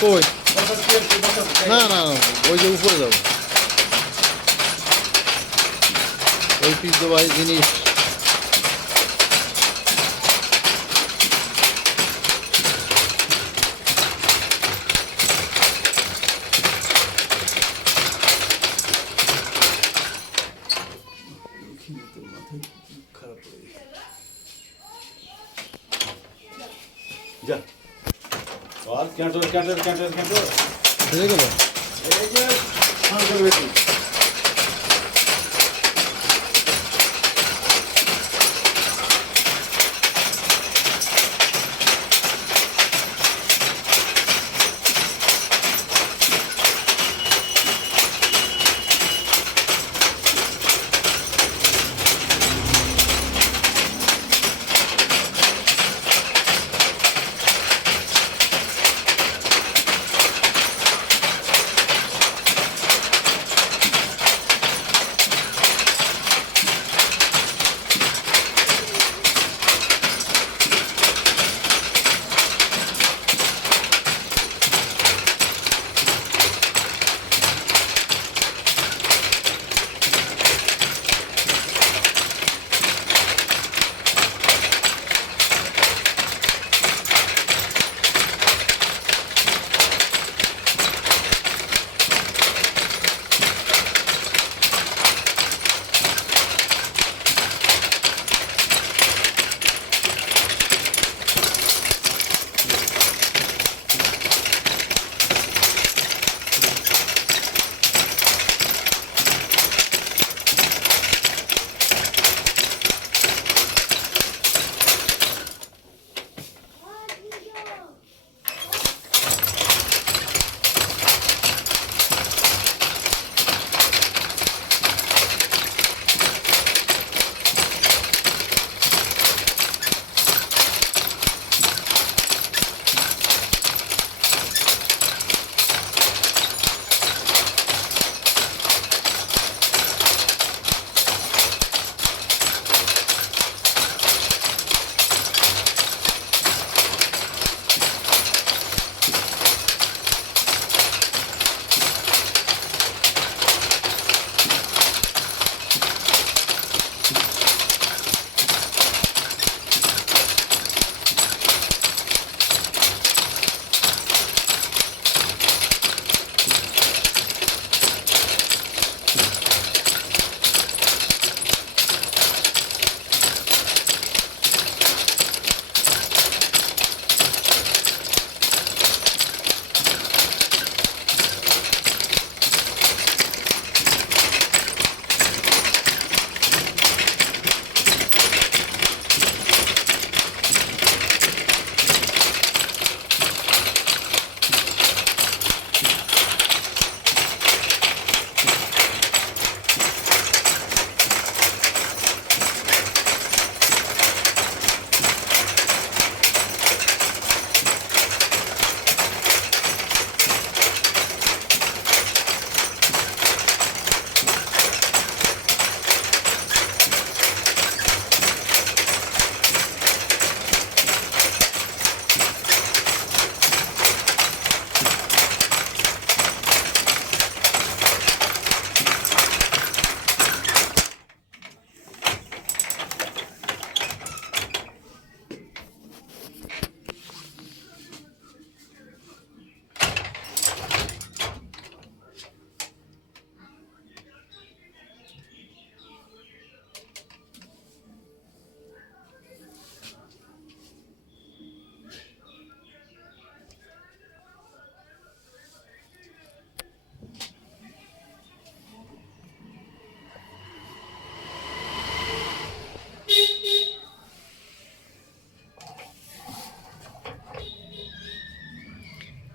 কই না না না, ওই যে উপরে যাবো, ঐতিহ্যবাহী জিনিস। যা আর ক্যান্টার বুঝে গেল। এই যে সংসার বেশি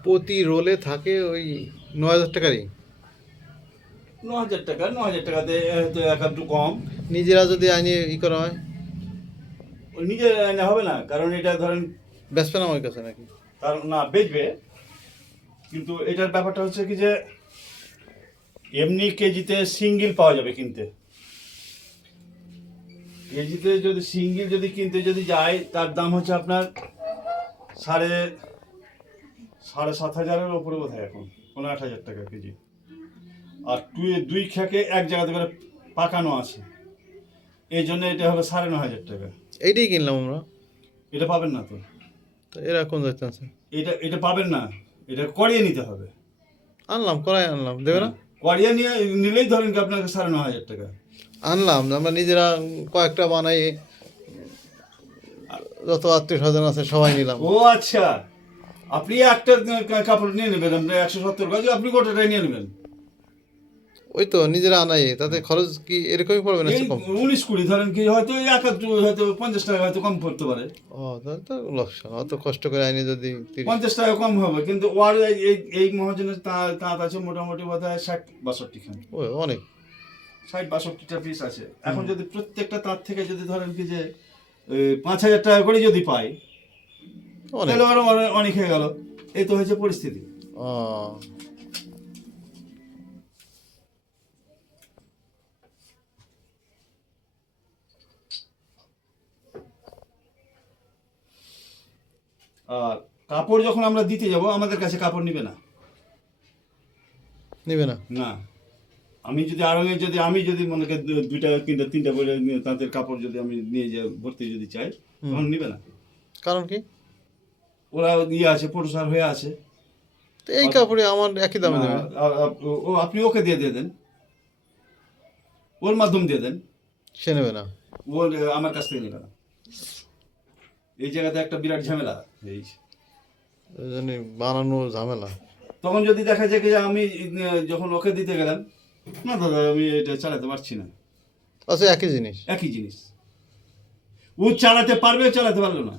প্রতি রোলে থাকে ওই ৯,০০০ টাকারই। ৯,০০০ টাকা, ৯,০০০ টাকাতে হয়তো এক একটু কম। নিজেরা যদি আইনে করা হয়, ওই নিজে এনে হবে না, কারণ এটা ধরেন বেচবে না আমার কাছে নাকি? কারণ না বেচবে, কিন্তু এটার ব্যাপারটা হচ্ছে কি যে এমনি কেজিতে সিঙ্গেল পাওয়া যাবে কিনতে। কেজিতে যদি সিঙ্গেল যদি কিনতে যদি যায়, তার দাম হচ্ছে আপনার 7,500-এর ওপরে বোধ হয় এখন, 8,000 টাকা কেজি। আর দুই খেকে এক জায়গাতে করে পাকানো আছে, এই জন্য এটা হলো 9,500 টাকা। এইটাই কিনলাম আমরা। এটা পাবেন না তো, তো এরা কোন যাইতে আছে? এটা পাবেন না, এটা করিয়ে নিতে হবে। আনলাম, করাই আনলাম, দেবে না? করিয়ে নিলেই ধরেন কি আপনাকে 9,500 টাকা। আনলাম, আমরা নিজেরা কয়েকটা বানাই, যত আত্মীয় স্বজন আছে সবাই নিলাম। ও আচ্ছা, আপনি একটা কাপড় নিয়ে নেবেন, আপনি 170 গজ, আপনি গোটাটাই নিয়ে নেবেন। ওই তো নিজেরা আনাই, তাতে খরচ কি এরকমই পড়বে না? এই 19-20 ধরেন কি, হয়তো হয়তো 50 টাকা হয়তো কম পড়তে পারে। ও, তাহলে তো লোকসান, অত কষ্ট করে আইনি যদি 50 টাকা কম হবে, কিন্তু ওর এই মহাজনের তাঁত আছে মোটামুটি বোধ হয় 60-62 খান, ও অনেক। 60-62টা পিস আছে। এখন যদি প্রত্যেকটা তাঁত থেকে যদি ধরেন কি যে 5,000 টাকা করে যদি পাই, অনেক। তাহলে আরো অনেক হয়ে গেল। এই তো হয়েছে পরিস্থিতি। ও, আর কাপড় যখন আমরা দিতে যাব, আমাদের কাছে কাপড় নিবে না। নিবে না? না, আমি যদি আমি যদি মনে করি 2টা 3টা করে তাঁতের কাপড় যদি আমি নিয়ে যাই ভর্তি যদি চাই, তখন নিবে না। কারণ কি? ওরা আছে, প্রসার হয়ে আছে। তো এই কাপড়ে আমার একই দামে দেবে? আপনি ওকে দিয়ে দেন, ওর মাধ্যম দিয়ে দেন, সে নেবে না? ওর আমার কাছ থেকে নেবে না। এই জায়গাতে একটা বিরাট ঝামেলা। এই ওই জন্য বানানো ঝামেলা। তখন যদি দেখা যায় যে আমি যখন ওকে দিতে গেলাম, না দাদা আমি এটা চালাতে পারছি না। আচ্ছা, একই জিনিস। একই জিনিস, ও চালাতে পারবে, চালাতে পারলো না,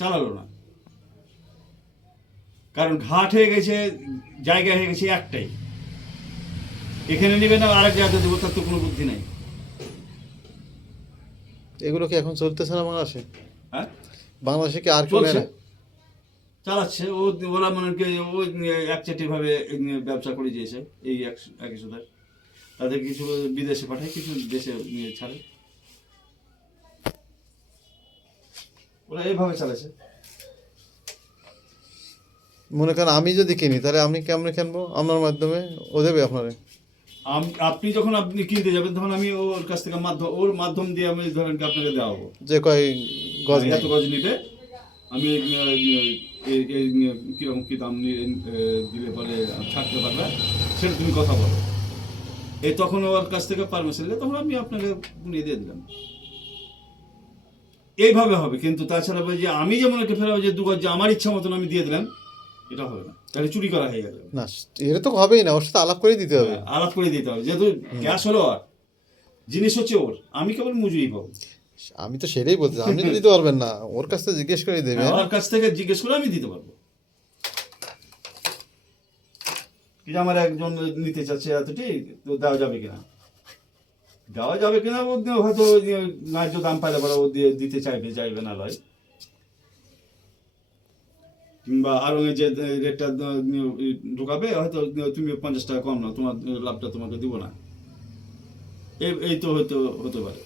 চালালো না। কারণ ঘাট হয়ে গেছে, জায়গা হয়ে গেছে একটাই, এখানে নেবে না আরেক জায়গাতে দেবো, তার তো কোনো বুদ্ধি নাই। এগুলো কি এখন চলতেছে না বাংলাদেশে? হ্যাঁ, বাংলাদেশে কি আর কেউ নেয় চলছে, না? চালাচ্ছে। ওরা মনে করি ওই একচেটি ভাবে ব্যবসা করে দিয়েছে। এই একই সুতার তাদের কিছু বিদেশে পাঠায়, কিছু দেশে নিয়ে ছাড়ে, ওরা এইভাবে চালাচ্ছে। মনে করেন আমি যদি কিনি, তাহলে আমি কেমনে কিনবো? আপনার মাধ্যমে ও দেবে আপনারে? আপনি যখন আপনি কিনতে যাবেন, তখন আমি ওর কাছ থেকে ওর মাধ্যম দিয়ে আমি ধরেন কি আপনাকে দেওয়া হবো, যে কয় গজ এত গজ নিতে আমি কিরকম কি দাম দিলে পরে ছাড়তে পারবে, সেটা তুমি কথা বলো। এই তখন ওর কাছ থেকে পারমিশন নিলে তখন আমি আপনাকে নিয়ে দিয়ে দিলাম। এইভাবে হবে, কিন্তু তাছাড়া যে আমি যে মনে ফেরাবো যে 2 গজ যে আমার ইচ্ছা মতন আমি দিয়ে দিলাম, এটা হবে না, তাহলে চুরি করা হয়ে গেল। না, এটা তো হবেই না, ওর সাথে আলাপ করে দিতে হবে। আলাপ করে দিতে হবে, যেহেতু গ্যাস হলো, আর জিনিস হচ্ছে ওর, আমি কেবল মজুরি পাবো। আমি তো সেটাই বলতে, আপনি তো দিতে পারবেন না, ওর কাছ থেকে জিজ্ঞেস করে দেবে। ওর কাছ থেকে জিজ্ঞেস করে আমি দিতে পারবো। আমার একজন নিতে চাচ্ছে এতটি, তো দেওয়া যাবে কিনা, ও হয়তো ন্যায্য দাম পাইলে পরে ও দিতে চাইবে না লয়, কিংবা আরো যে রেটটা ঢুকাবে, হয়তো তুমি 50 টাকা কম না, তোমার লাভটা তোমাকে দিব না, এই তো হয়তো হতে পারে।